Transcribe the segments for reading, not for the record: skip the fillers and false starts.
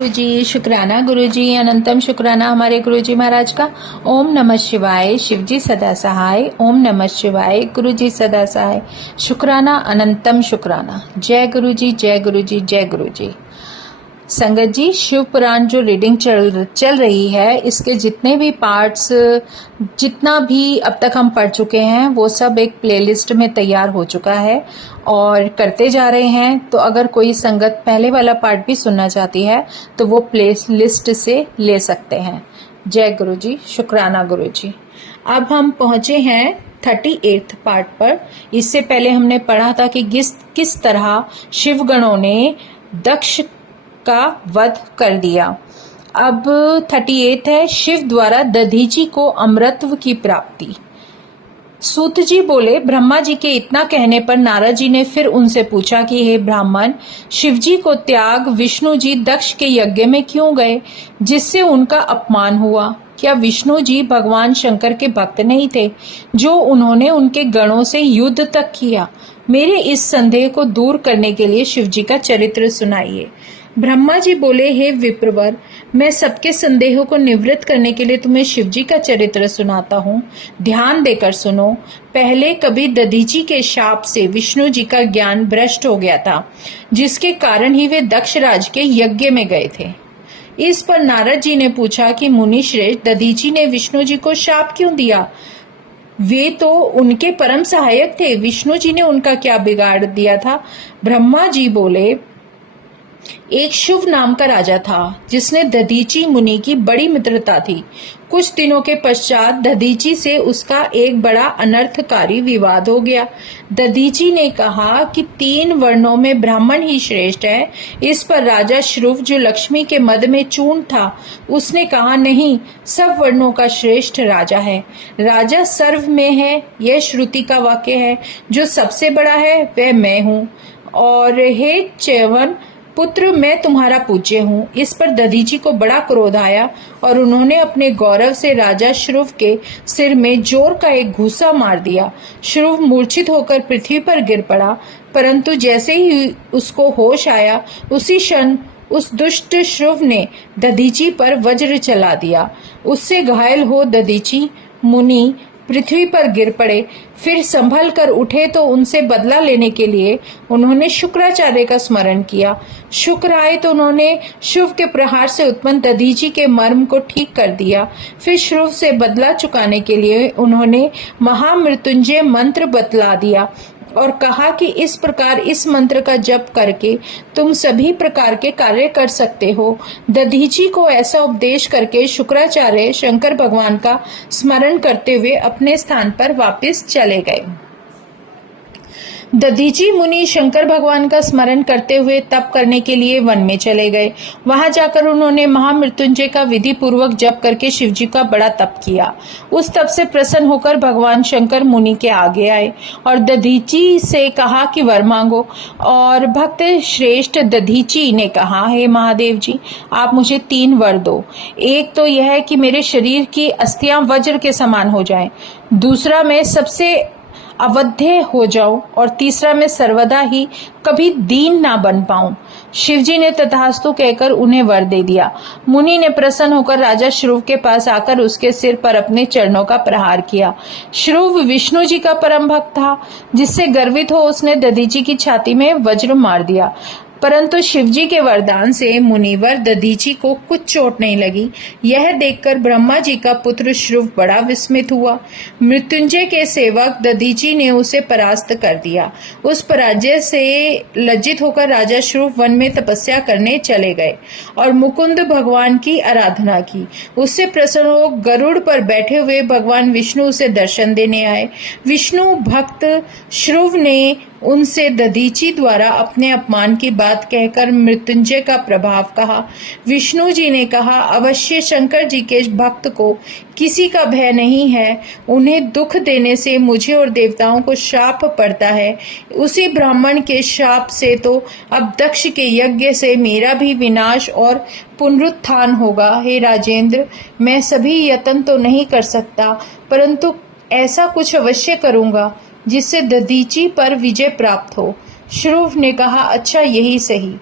गुरुजी शुक्राना, गुरुजी अनंतम शुक्राना हमारे गुरुजी महाराज का। ओम नमः शिवाय, शिवजी सदा सहाय। ओम नमः शिवाय, गुरुजी सदा सहाय। शुक्राना अनंतम शुक्राना। जय गुरुजी, जय गुरुजी, जय गुरुजी। संगत जी, शिव पुराण जो रीडिंग चल रही है, इसके जितने भी पार्ट्स, जितना भी अब तक हम पढ़ चुके हैं, वो सब एक प्लेलिस्ट में तैयार हो चुका है और करते जा रहे हैं। तो अगर कोई संगत पहले वाला पार्ट भी सुनना चाहती है तो वो प्ले लिस्ट से ले सकते हैं। जय गुरु जी, शुक्राना गुरु जी। अब हम पहुंचे हैं 38th पार्ट पर। इससे पहले हमने पढ़ा था कि किस तरह शिवगणों ने दक्ष का वध कर दिया। अब 38 है, शिव द्वारा दधीची को अमृतत्व की प्राप्ति। सूत जी बोले, ब्रह्मा जी के इतना कहने पर नारद जी ने फिर उनसे पूछा कि हे ब्राह्मण, शिवजी को त्याग विष्णु जी दक्ष के यज्ञ में क्यों गए, जिससे उनका अपमान हुआ? क्या विष्णु जी भगवान शंकर के भक्त नहीं थे, जो उन्होंने उनके गणों से युद्ध तक किया? मेरे इस संदेह को दूर करने के लिए शिवजी का चरित्र सुनाइए। ब्रह्मा जी बोले, हे विप्रवर, मैं सबके संदेहों को निवृत्त करने के लिए तुम्हें शिवजी का चरित्र सुनाता हूँ। ध्यान देकर सुनो। पहले कभी दधीची के शाप से विष्णु जी का ज्ञान भ्रष्ट हो गया था, जिसके कारण ही वे दक्षराज के यज्ञ में गए थे। इस पर नारद जी ने पूछा कि मुनि श्रेष्ठ, दधीची ने विष्णु जी को शाप क्यों दिया? वे तो उनके परम सहायक थे, विष्णु जी ने उनका क्या बिगाड़ दिया था? ब्रह्मा जी बोले, एक शुभ नाम का राजा था, जिसने दधीची मुनि की बड़ी मित्रता थी। कुछ दिनों के पश्चात दधीची से उसका एक बड़ा अनर्थकारी विवाद हो गया। दधीची ने कहा कि 3 वर्णों में ब्राह्मण ही श्रेष्ठ है। इस पर राजा श्रुव, जो लक्ष्मी के मद में चूर्ण था, उसने कहा, नहीं, सब वर्णों का श्रेष्ठ राजा है। राजा सर्व में है, यह श्रुति का वाक्य है। जो सबसे बड़ा है वह मैं हूँ, और हे च्यवन पुत्र, मैं तुम्हारा पूज्य हूँ। इस पर दधीची को बड़ा क्रोध आया और उन्होंने अपने गौरव से राजा श्रुव के सिर में जोर का एक घूसा मार दिया। श्रुव मूर्छित होकर पृथ्वी पर गिर पड़ा, परंतु जैसे ही उसको होश आया, उसी क्षण उस दुष्ट श्रुव ने दधीची पर वज्र चला दिया। उससे घायल हो दधीची मुनि पृथ्वी पर गिर पड़े। फिर संभल कर उठे तो उनसे बदला लेने के लिए उन्होंने शुक्राचार्य का स्मरण किया। शुक्र आए तो उन्होंने शुभ के प्रहार से उत्पन्न दधीची के मर्म को ठीक कर दिया। फिर श्रुव से बदला चुकाने के लिए उन्होंने महामृत्युंजय मंत्र बतला दिया और कहा कि इस प्रकार इस मंत्र का जप करके तुम सभी प्रकार के कार्य कर सकते हो। दधीची को ऐसा उपदेश करके शुक्राचार्य शंकर भगवान का स्मरण करते हुए अपने स्थान पर वापस चले गए। दधीची मुनि शंकर भगवान का स्मरण करते हुए तप करने के लिए वन में चले गए। वहां जाकर उन्होंने महामृत्युंजय का विधि पूर्वक जप करके शिवजी का बड़ा तप किया। उस तप से प्रसन्न होकर भगवान शंकर मुनि के आगे आए और दधीची से कहा कि वर मांगो। और भक्त श्रेष्ठ दधीची ने कहा, हे महादेव जी, आप मुझे 3 वर दो। एक तो यह है कि मेरे शरीर की अस्थियां वज्र के समान हो जाएं, दूसरा मैं सबसे अवध्य हो जाऊं, और तीसरा मैं सर्वदा ही कभी दीन ना बन पाऊं। शिवजी ने तथास्तु कहकर उन्हें वर दे दिया। मुनि ने प्रसन्न होकर राजा श्रुव के पास आकर उसके सिर पर अपने चरणों का प्रहार किया। श्रुव विष्णु जी का परम भक्त था, जिससे गर्वित हो उसने दधीची की छाती में वज्र मार दिया, परंतु शिवजी के वरदान से मुनिवर दधीची को कुछ चोट नहीं लगी। यह देखकर ब्रह्मा जी का पुत्र श्रुव बड़ा विस्मित हुआ। मृत्युंजय के सेवक दधीची ने उसे परास्त कर दिया। उस पराजय से लज्जित होकर राजा श्रुव वन में तपस्या करने चले गए और मुकुंद भगवान की आराधना की। उससे प्रसन्न हो गरुड़ पर बैठे हुए भगवान विष्णु उसे दर्शन देने आए। विष्णु भक्त श्रुव ने उनसे दधीची द्वारा अपने अपमान की बात कहकर मृत्युंजय का प्रभाव कहा। विष्णु जी ने कहा, अवश्य शंकर जी के भक्त को किसी का भय नहीं है। उन्हें दुख देने से मुझे और देवताओं को शाप पड़ता है। उसी ब्राह्मण के शाप से तो अब दक्ष के यज्ञ से मेरा भी विनाश और पुनरुत्थान होगा। हे राजेंद्र, मैं सभी यत्न तो नहीं कर सकता, परंतु ऐसा कुछ अवश्य करूंगा जिससे दधीची पर विजय प्राप्त हो। श्रुव ने कहा, अच्छा, यही सही।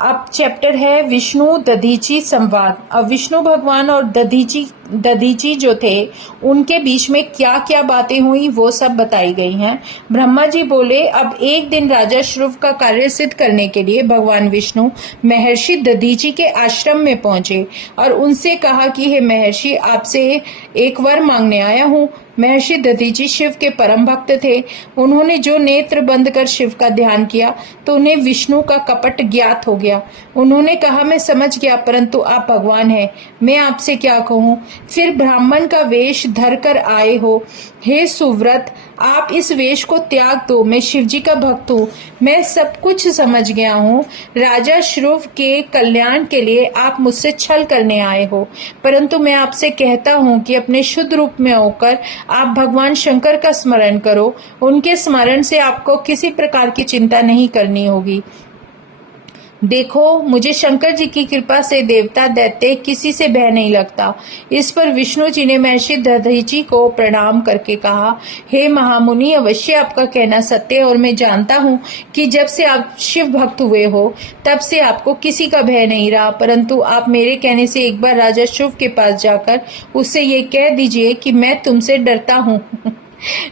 अब चैप्टर है विष्णु दधीची संवाद। अब विष्णु भगवान और दधीची जो थे उनके बीच में क्या क्या बातें हुई वो सब बताई गई हैं। ब्रह्मा जी बोले, अब एक दिन राजा श्रुव का कार्य सिद्ध करने के लिए भगवान विष्णु महर्षि दधीची के आश्रम में पहुंचे और उनसे कहा कि हे महर्षि, आपसे एक वर मांगने आया हूँ। महर्षि दधीची शिव के परम भक्त थे। उन्होंने जो नेत्र बंद कर शिव का ध्यान किया तो उन्हें विष्णु का कपट ज्ञात हो गया। उन्होंने कहा, मैं समझ गया, परंतु आप भगवान हैं, मैं आपसे क्या कहूँ। फिर ब्राह्मण का वेश धर कर आए हो। हे सुव्रत, आप इस वेश को त्याग दो। मैं शिव जी का भक्त हूँ, मैं सब कुछ समझ गया हूँ। राजा श्रुव के कल्याण के लिए आप मुझसे छल करने आए हो, परंतु मैं आपसे कहता हूँ कि अपने शुद्ध रूप में होकर आप भगवान शंकर का स्मरण करो। उनके स्मरण से आपको किसी प्रकार की चिंता नहीं करनी होगी। देखो, मुझे शंकर जी की कृपा से देवता दैत्य किसी से भय नहीं लगता। इस पर विष्णु जी ने महर्षि दधीची को प्रणाम करके कहा, हे महामुनि, अवश्य आपका कहना सत्य है और मैं जानता हूँ कि जब से आप शिव भक्त हुए हो तब से आपको किसी का भय नहीं रहा, परंतु आप मेरे कहने से एक बार राजा शिव के पास जाकर उससे ये कह दीजिए कि मैं तुमसे डरता हूँ।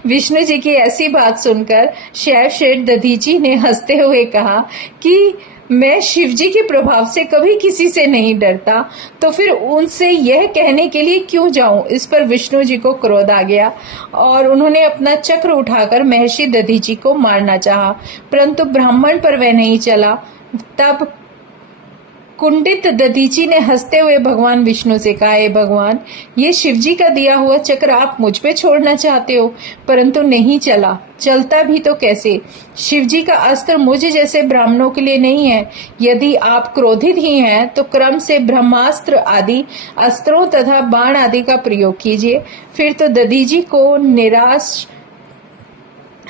विष्णु जी की ऐसी बात सुनकर शैव शेठ दधीची ने हंसते हुए कहा कि मैं शिव जी के प्रभाव से कभी किसी से नहीं डरता, तो फिर उनसे यह कहने के लिए क्यों जाऊं। इस पर विष्णु जी को क्रोध आ गया और उन्होंने अपना चक्र उठाकर महर्षि दधीची को मारना चाहा, परंतु ब्राह्मण पर वह नहीं चला। तब कुंडित दधीची ने हंसते हुए भगवान विष्णु से कहा, हे भगवान, ये शिवजी का दिया हुआ चक्र आप मुझ पे छोड़ना चाहते हो, परंतु नहीं चला। चलता भी तो कैसे? शिवजी का अस्त्र मुझ जैसे ब्राह्मणों के लिए नहीं है। यदि आप क्रोधित ही हैं तो क्रम से ब्रह्मास्त्र आदि अस्त्रों तथा बाण आदि का प्रयोग कीजिए। फिर तो दधीची को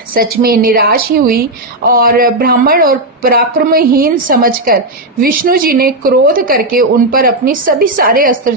सच में निराश ही हुई और ब्राह्मण और पराक्रमहीन समझकर विष्णु जी ने क्रोध करके उन पर अपनी सारे अस्त्र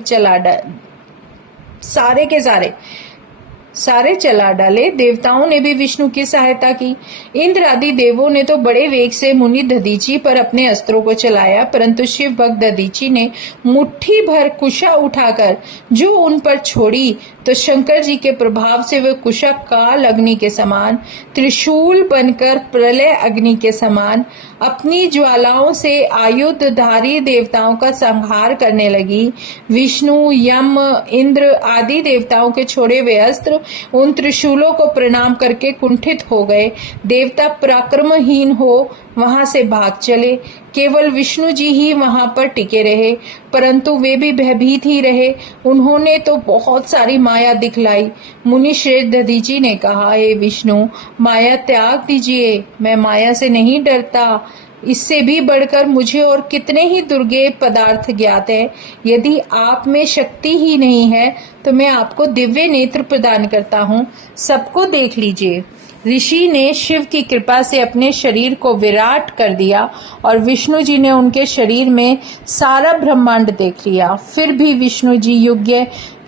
सारे चला डाले। देवताओं ने भी विष्णु की सहायता की। इंद्र आदि देवों ने तो बड़े वेग से मुनि दधीची पर अपने अस्त्रों को चलाया, परंतु शिव भक्त दधीची ने मुट्ठी भर कुशा उठाकर जो उन पर छोड़ी तो शंकर जी के प्रभाव से वे कुशा काल अग्नि के समान, त्रिशूल बनकर प्रलय अग्नि के समान अपनी ज्वालाओं से आयुधधारी देवताओं का संहार करने लगी। विष्णु, यम, इंद्र आदि देवताओं के छोड़े हुए अस्त्र उन त्रिशूलों को प्रणाम करके कुंठित हो गए। देवता पराक्रमहीन हो वहां से भाग चले। केवल विष्णु जी ही वहां पर टिके रहे, परंतु वे भी भयभीत ही रहे। उन्होंने तो बहुत सारी माया दिखलाई। मुनि श्रेष्ठ दधीची ने कहा, हे विष्णु, माया त्याग दीजिए, मैं माया से नहीं डरता। इससे भी बढ़कर मुझे और कितने ही दुर्गे पदार्थ ज्ञात है। यदि आप में शक्ति ही नहीं है तो मैं आपको दिव्य नेत्र प्रदान करता हूँ, सबको देख लीजिए। ऋषि ने शिव की कृपा से अपने शरीर को विराट कर दिया और विष्णु जी ने उनके शरीर में सारा ब्रह्मांड देख लिया। फिर भी विष्णु जी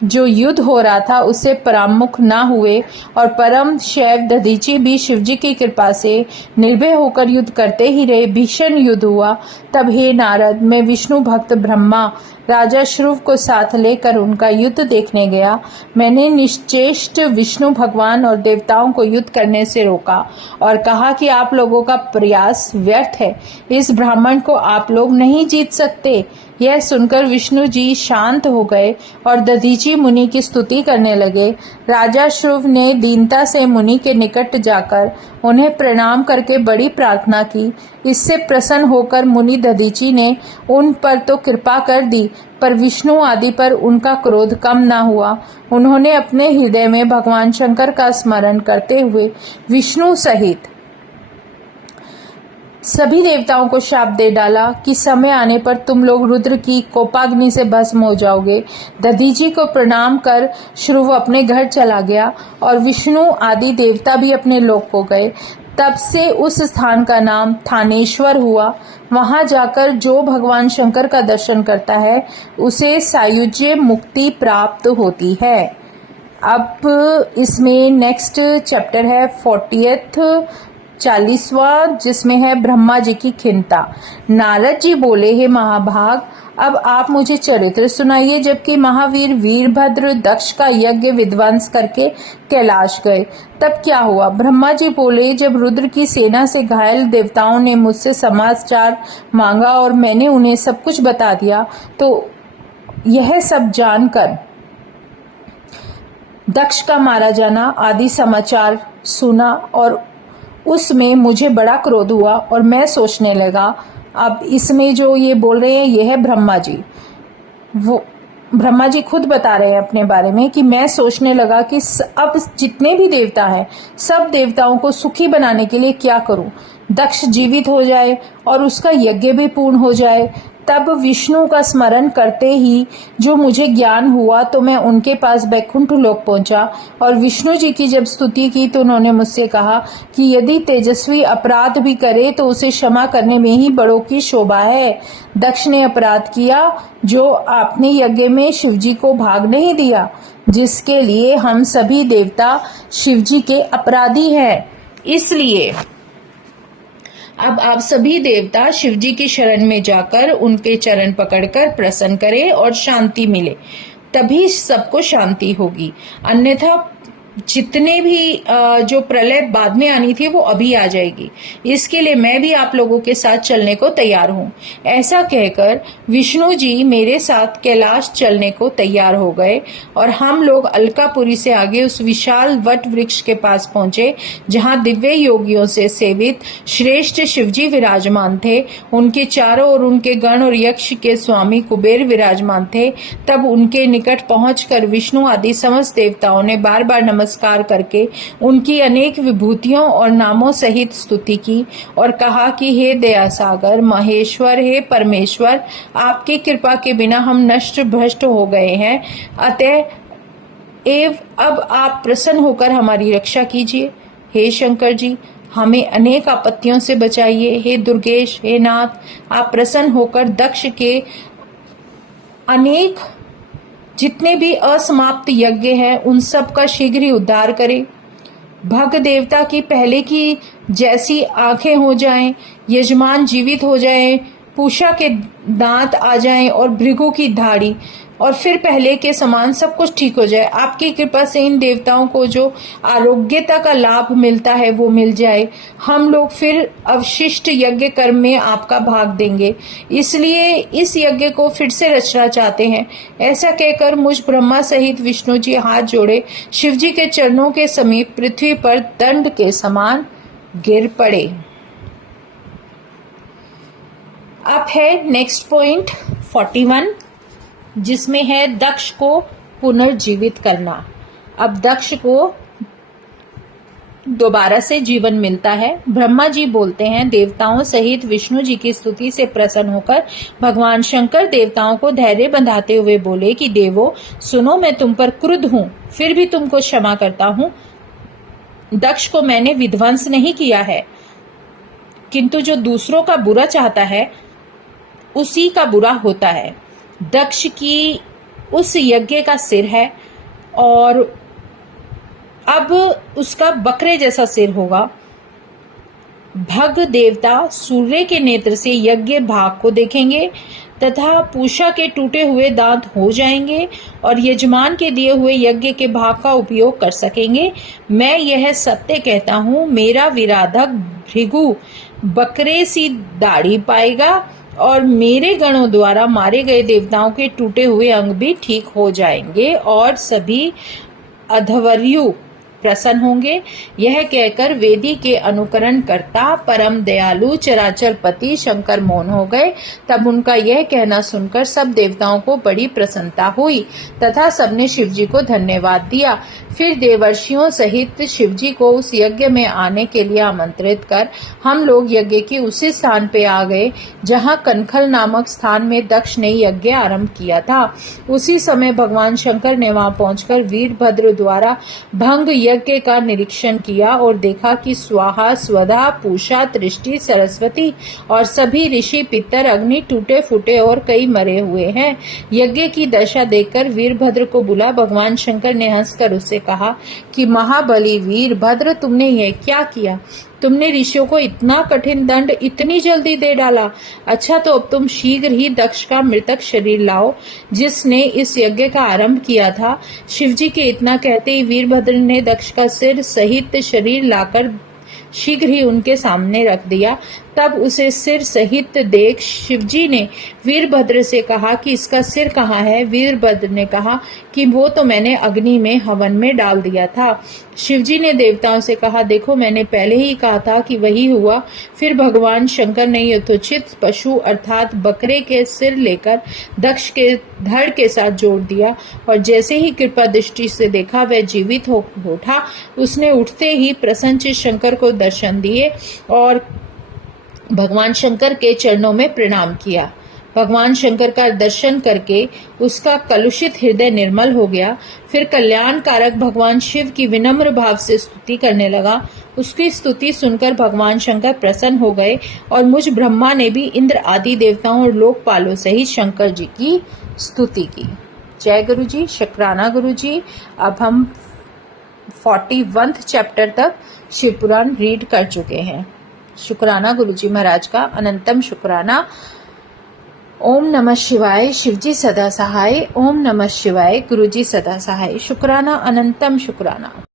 जो युद्ध हो रहा था उससे परामुख ना हुए और परम शैव दधीची भी शिवजी की कृपा से निर्भय होकर युद्ध करते ही रहे। भीषण युद्ध हुआ। तब हे नारद, मैं विष्णु भक्त ब्रह्मा राजा श्रुव को साथ लेकर उनका युद्ध देखने गया। मैंने निश्चेष्ट विष्णु भगवान और देवताओं को युद्ध करने से रोका और कहा कि आप लोगों का प्रयास व्यर्थ है, इस ब्राह्मण को आप लोग नहीं जीत सकते। यह सुनकर विष्णु जी शांत हो गए और दधीची मुनि की स्तुति करने लगे। राजा श्रुव ने दीनता से मुनि के निकट जाकर उन्हें प्रणाम करके बड़ी प्रार्थना की। इससे प्रसन्न होकर मुनि दधीची ने उन पर तो कृपा कर दी, पर विष्णु आदि पर उनका क्रोध कम ना हुआ। उन्होंने अपने हृदय में भगवान शंकर का स्मरण करते हुए विष्णु सहित सभी देवताओं को शाप दे डाला कि समय आने पर तुम लोग रुद्र की कोपाग्नि से भस्म हो जाओगे। दधीची को प्रणाम कर श्रुव अपने घर चला गया और विष्णु आदि देवता भी अपने लोक को गए। तब से उस स्थान का नाम थानेश्वर हुआ। वहां जाकर जो भगवान शंकर का दर्शन करता है उसे सायुज्य मुक्ति प्राप्त होती है। अब इसमें नेक्स्ट चैप्टर है 40th 40वां, जिसमें है ब्रह्मा जी की खिन्नता। नारद जी बोले, हे महाभाग, अब आप मुझे चरित्र सुनाइए। जबकि महावीर वीरभद्र दक्ष का यज्ञ विध्वंस करके कैलाश गए, तब क्या हुआ? ब्रह्मा जी बोले, जब रुद्र की सेना से घायल देवताओं ने मुझसे समाचार मांगा और मैंने उन्हें सब कुछ बता दिया, तो यह सब जानकर दक्ष का मारा जाना आदि समाचार सुना और उसमें मुझे बड़ा क्रोध हुआ और मैं सोचने लगा। अब इसमें जो ये बोल रहे हैं ये है ब्रह्मा जी। वो ब्रह्मा जी खुद बता रहे हैं अपने बारे में कि मैं सोचने लगा कि अब जितने भी देवता हैं सब देवताओं को सुखी बनाने के लिए क्या करूं। दक्ष जीवित हो जाए और उसका यज्ञ भी पूर्ण हो जाए। तब विष्णु का स्मरण करते ही जो मुझे ज्ञान हुआ तो मैं उनके पास बैकुंठ लोक पहुंचा और विष्णु जी की जब स्तुति की तो उन्होंने मुझसे कहा कि यदि तेजस्वी अपराध भी करे तो उसे क्षमा करने में ही बड़ों की शोभा है। दक्ष ने अपराध किया जो आपने यज्ञ में शिवजी को भाग नहीं दिया, जिसके लिए हम सभी देवता शिवजी के अपराधी हैं। इसलिए अब आप सभी देवता शिवजी की शरण में जाकर उनके चरण पकड़कर प्रसन्न करें और शांति मिले, तभी सबको शांति होगी। अन्यथा जितने भी जो प्रलय बाद में आनी थी वो अभी आ जाएगी। इसके लिए मैं भी आप लोगों के साथ चलने को तैयार हूँ। ऐसा कहकर विष्णु जी मेरे साथ कैलाश चलने को तैयार हो गए और हम लोग अलकापुरी से आगे उस विशाल वट वृक्ष के पास पहुंचे जहाँ दिव्य योगियों से सेवित श्रेष्ठ शिवजी विराजमान थे। उनके चारों ओर उनके गण और यक्ष के स्वामी कुबेर विराजमान थे। तब उनके निकट पहुंचकर विष्णु आदि समस्त देवताओं ने बार बार नमस्कार करके उनकी अनेक विभूतियों और नामों सहित स्तुति की और कहा कि हे दया सागर महेश्वर, हे परमेश्वर, आपकी कृपा के बिना हम नष्ट भ्रष्ट हो गए हैं। अतः अब आप प्रसन्न होकर हमारी रक्षा कीजिए। हे शंकर जी, हमें अनेक आपत्तियों से बचाइए। हे दुर्गेश, हे नाथ, आप प्रसन्न होकर दक्ष के अनेक जितने भी असमाप्त यज्ञ हैं उन सब का शीघ्र ही उद्धार करें। भग देवता की पहले की जैसी आंखें हो जाएं, यजमान जीवित हो जाएं, पूषा के दांत आ जाएं और भृगु की धाड़ी, और फिर पहले के समान सब कुछ ठीक हो जाए। आपकी कृपा से इन देवताओं को जो आरोग्यता का लाभ मिलता है वो मिल जाए। हम लोग फिर अवशिष्ट यज्ञ कर्म में आपका भाग देंगे, इसलिए इस यज्ञ को फिर से रचना चाहते हैं। ऐसा कहकर मुझ ब्रह्मा सहित विष्णु जी हाथ जोड़े शिव जी के चरणों के समीप पृथ्वी पर दंड के समान गिर पड़े। अब है नेक्स्ट पॉइंट 41, जिसमें है दक्ष को पुनर्जीवित करना। अब दक्ष को दोबारा से जीवन मिलता है। ब्रह्मा जी बोलते हैं, देवताओं सहित विष्णु जी की स्तुति से प्रसन्न होकर भगवान शंकर देवताओं को धैर्य बंधाते हुए बोले कि देवो सुनो, मैं तुम पर क्रुद्ध हूँ, फिर भी तुमको क्षमा करता हूँ। दक्ष को मैंने विध्वंस नहीं किया है, किंतु जो दूसरों का बुरा चाहता है उसी का बुरा होता है। दक्ष की उस यज्ञ का सिर है और अब उसका बकरे जैसा सिर होगा। भग देवता सूर्य के नेत्र से यज्ञ भाग को देखेंगे तथा पूषा के टूटे हुए दांत हो जाएंगे और यजमान के दिए हुए यज्ञ के भाग का उपयोग कर सकेंगे। मैं यह सत्य कहता हूँ, मेरा विराधक भृगु बकरे सी दाढ़ी पाएगा और मेरे गणों द्वारा मारे गए देवताओं के टूटे हुए अंग भी ठीक हो जाएंगे और सभी अधवर्यु प्रसन्न होंगे। यह कहकर वेदी के अनुकरण करता परम दयालु चराचर पति शंकर मौन हो गए। तब उनका यह कहना सुनकर सब देवताओं को बड़ी प्रसन्नता हुई तथा सबने शिवजी को धन्यवाद दिया। फिर देवर्षियों सहित शिवजी को उस यज्ञ में आने के लिए आमंत्रित कर हम लोग यज्ञ के उसी स्थान पे आ गए जहाँ कनखल नामक स्थान में दक्ष ने यज्ञ आरंभ किया था। उसी समय भगवान शंकर ने वहां पहुंचकर वीरभद्र द्वारा भंग यज्ञ का निरीक्षण किया और देखा कि स्वाहा, स्वधा, पूषा, तृष्टि, सरस्वती और सभी ऋषि पितर अग्नि टूटे फूटे और कई मरे हुए हैं। यज्ञ की दशा देखकर वीरभद्र को बुला भगवान शंकर ने हंसकर उससे कहा कि महाबली वीरभद्र, तुमने यह क्या किया? तुमने ऋषियों को इतना कठिन दंड इतनी जल्दी दे डाला। अच्छा, तो अब तुम शीघ्र ही दक्ष का मृतक शरीर लाओ, जिसने इस यज्ञ का आरंभ किया था। शिवजी के इतना कहते ही वीरभद्र ने दक्ष का सिर सहित शरीर लाकर शीघ्र ही उनके सामने रख दिया। तब उसे सिर सहित देख शिवजी ने वीरभद्र से कहा कि इसका सिर कहाँ है। वीरभद्र ने कहा कि वो तो मैंने अग्नि में हवन में डाल दिया था। शिवजी ने देवताओं से कहा, देखो मैंने पहले ही कहा था कि वही हुआ। फिर भगवान शंकर ने यथोचित पशु अर्थात बकरे के सिर लेकर दक्ष के धड़ के साथ जोड़ दिया और जैसे ही कृपा दृष्टि से देखा वह जीवित हो उठा। उसने उठते ही प्रसन्न शंकर को दर्शन दिए और भगवान शंकर के चरणों में प्रणाम किया। भगवान शंकर का दर्शन करके उसका कलुषित हृदय निर्मल हो गया। फिर कल्याण कारक भगवान शिव की विनम्र भाव से स्तुति करने लगा। उसकी स्तुति सुनकर भगवान शंकर प्रसन्न हो गए और मुझ ब्रह्मा ने भी इंद्र आदि देवताओं और लोकपालों सहित शंकर जी की स्तुति की। जय गुरु जी, शुक्राना गुरु जी। अब हम 41 चैप्टर तक शिव पुराण रीड कर चुके हैं। शुक्राना गुरुजी महाराज का अनंतम शुक्राना। ओम नमः शिवाय, शिवजी सदा सहाय। ओम नमः शिवाय, गुरुजी सदा सहाय। शुक्राना, अनंतम शुक्राना।